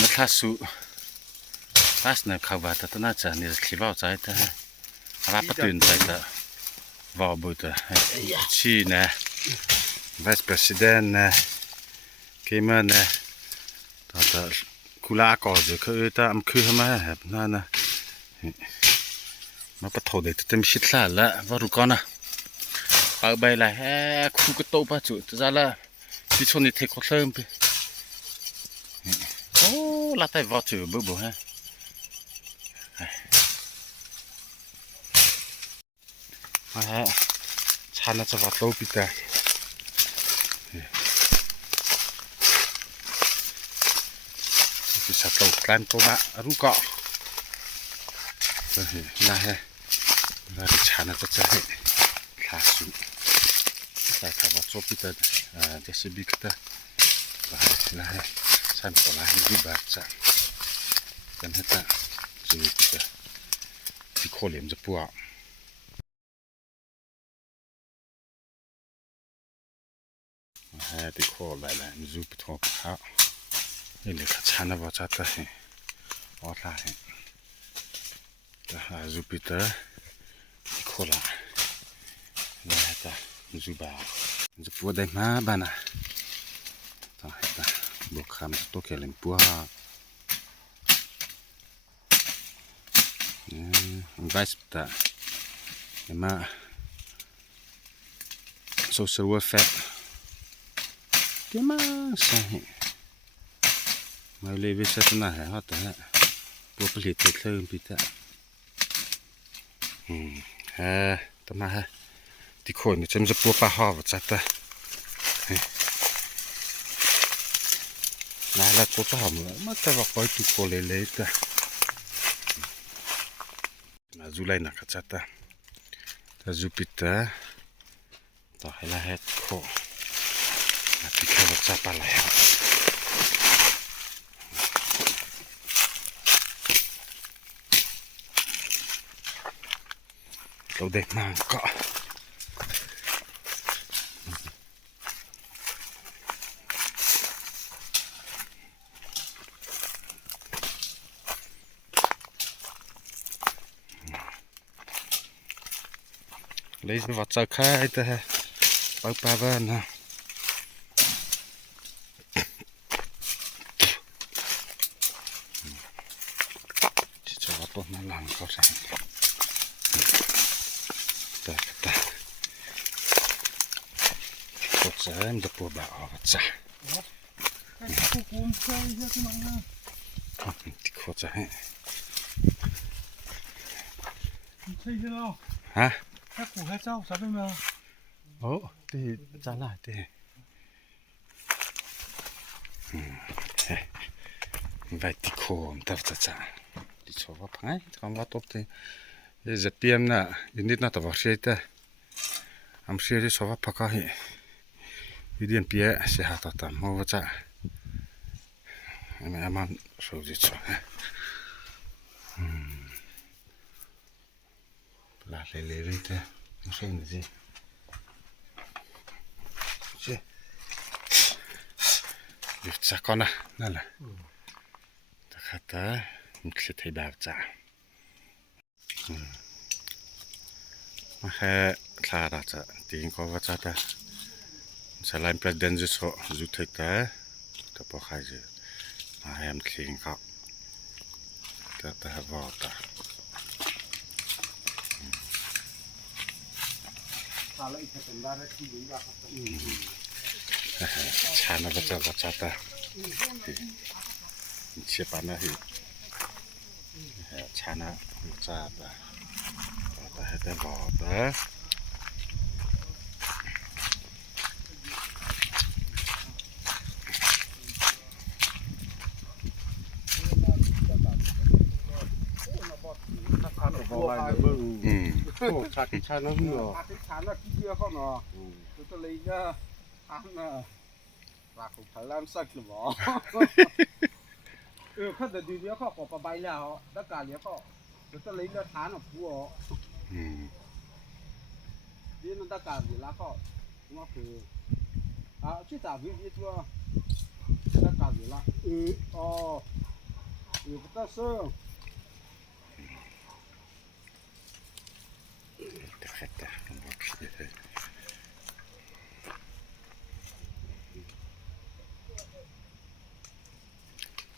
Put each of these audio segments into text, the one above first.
那他说，他是那考完的，那这你是期望在的，阿不断在的，话不的，去呢，Vice President 呢，给么呢，他的库拉高就可以的，俺去他妈那呢，มาปะโถเด็ดเต็มชิดละละว่ารู้ก่อนนะเอาใบละแฮคู่ก็โตปะจุจะละที่ชนนี่เทคเริ่มไปโอ้ละแต่ว่าจุบ่บ่ฮะมาฮะชันน่ะจะว่าโตปิตาที่สัตว์โตกลางโตมารู้ก่อนนะฮะเราจะชันน่ะจะให้คลาสุแต่ถ้าว่าโตปิตาจะสิบิกตานะฮะฉันก็ลาให้ดีบาจ้ะกันให้ตาจูจะที่โคเหลี่ยมจะปัวที่โคหลายๆมันจูปทบเขานี่เลยค่ะฉันน่ะว่าจะตาให้ออดลาให้แต่จูปิเตอร์ที่โคละนี่ฮะตาจูบาจะปัวได้มาบ้านะต่อให้ตาบวกคำตัวเกลิมปัวไว้สตาเห็นมา social welfare เกี่ยมาใช่มาเลยวิชาตุนาเหรอแต่พวกผลิตเติมพิจารต่อมาฮะที่คนนี่จะปัวปลาหอบจัดตาน่ารักตัวจะหอมเลยมันแต่ว่าคอยตุกโคเล่ๆตามาจูไลนักจัดตาแต่จูปิตาต่อให้ละเฮ็ดโคที่เขาจับปลาไหลเราเด็กมากก็เลยสวัสดิ์ค่ายแต่ปากปลาบ้านนะที่จะว่าต้นหลังเขาสั่งแต่ก็จะมันจะปวดบ่าออกจ้ะที่เขาจะให้ฮะแค่ขู่แค่เจ้าสับไปมาโอ้ตีจ้าละตีไว้ที่โคมตับจ้าที่ชอบว่าพังคำว่าตบตีจะเตรียมนะยินดีนะตัวบอกเสียแต่อำเสียที่ชอบว่าพักให้วิเดียนเปียเสียหาตัวตามมว่าจ้าอันนี้มันสูจิตชอบลาเลยแต่ไม่ใช่หรือสิใช่หยุดสักก่อนนะนั่นแหละแต่ข้าแต่มันคิดให้แบบจ้ามาแค่คลาดจะตีนก็ว่าจ้าแต่สลายประเด็นจะโซ่จุดที่แต่พอใครจะมาให้มันคลีนก็แต่ว่าแต่ชานะก็จะวัดจัดแต่เชื่อปานะที่ชานะจัดแต่ให้ได้บอกแต่ชาติชานะหัวชานะที่เชื่อเขาเนาะตัวเลยเนี่ยอันน่ะรักของพลังสักหรือเปล่าเขาจะดูเดี๋ยวเขาขอประบายแล้วแล้วการเดี๋ยวเขาตัวเลยเนี่ยฐานของผัวนี่นั่นตะการเดี๋ยวแล้วเขาว่าคือชื่อจ่าวิวิตัว不得生。 Detta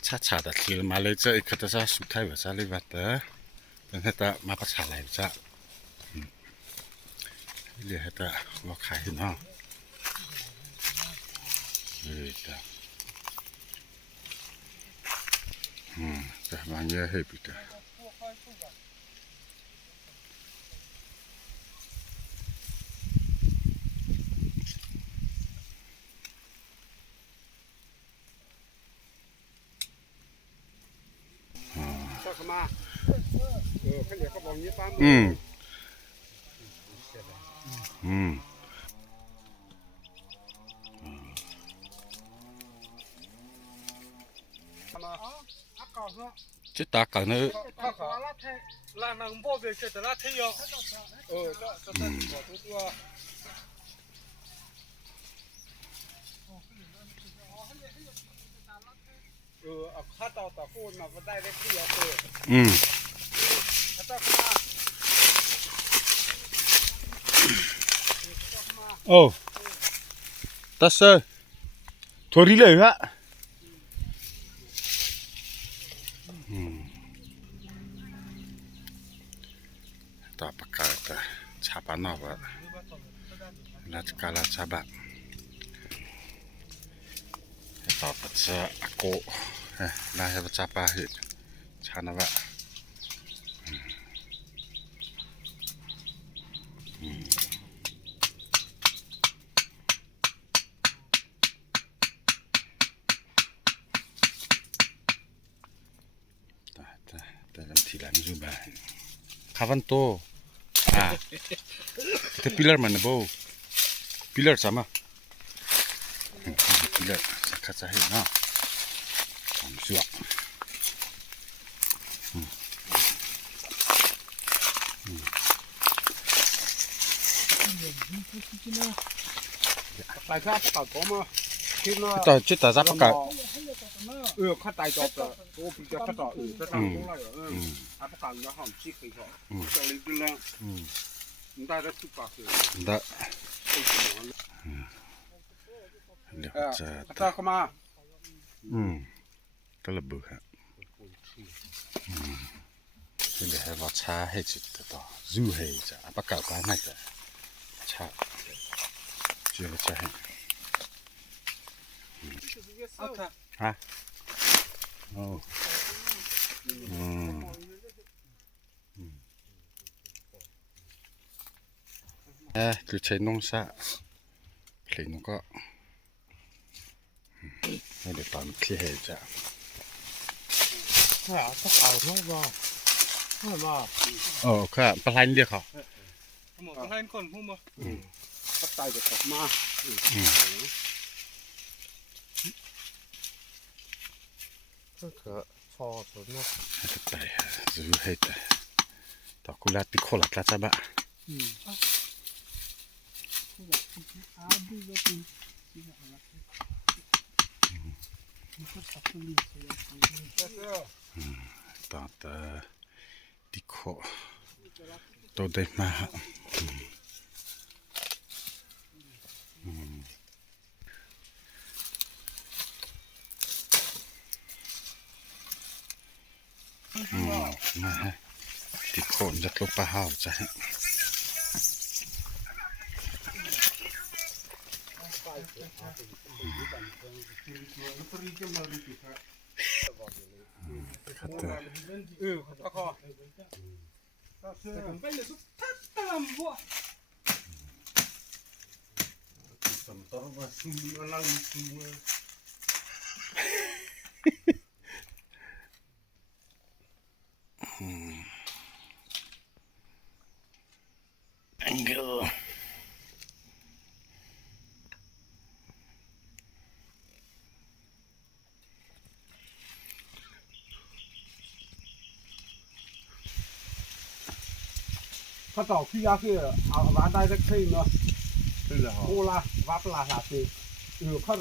차차다 길 말레이저 이카다사 수타이 와살리 왔다. 근데 마파 살아이자. 이리 했다 뭐 가이나. 이다. 자 많이 해비다. Chứ ta cần nữa. là nàng bộ về cái là thế yo khát tao tao phun mà vẫn đây đấy kia Ồ. Ta sơ. Thôi đi lời hả? Ta pakai ta capa nova. La skala caba. Ta paca aku. La he capa hit. Chana ba. Dalam tilang juga. Kawan tu, itu pilar mana bau? Pilar sama. Pilar sakat sahih, na. Suak. Tại sao tao có mà khi nó Kita cita apa kak? khát tài cho tao tôi bị cho khát tao cho tao cũng lại apa kan nó hỏng chi khi họ cho lấy cái là người ta đã chụp bạc rồi Ndak. Lihat. tao không mà Terlebuh. Ini hebat cah hejit tu, zu hejit. Apa kau kan ada? Cah, jual cah. Hả? Oh. Cứ chơi nông xã, thì nó có, nó để tạm khi hết ra. à ta ảo thôi mà Cái bà lanh đi không? một cái hai con không mà khát tài cho tao mà cái phò rồi nó Cái tay, giữ hết. Tao cũng là tí khổ lạc là cha bạ. Tao ta tí khổ. Tôi đây mà. Tí khổ rất lúc bà hào cha. tao kho bây giờ giúp thắt ta làm vợ Angle. khát tao khi ra kia bán đây rất hay nữa bây giờ ô la vấp là thì khát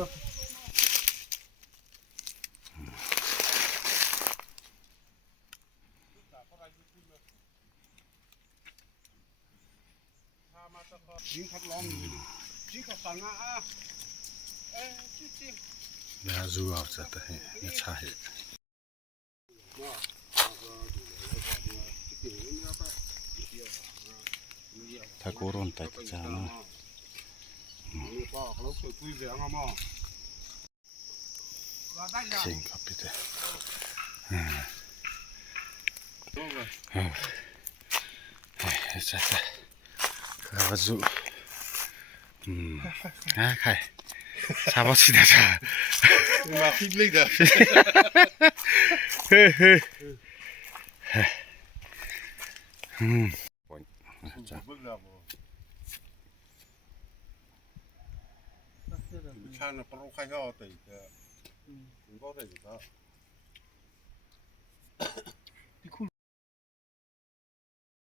ยิงขัดล้อมจีก็สั่งอ่ะจี Ja, so aus das jetzt halt. ถ้ากูร้อนไปก็จะนะ ป้าเขาเคยคุยเสียงอ่ะมั้งว่าได้ยัง จริงครับพี่เต้จะข้าวซุใครชาบสิดาจ้า มาคิดเลยเด้อ เฮ้เฮ้จ้า บึ้งแล้วบ่ชาญปรุงข้าวตีก็ก็ได้ก็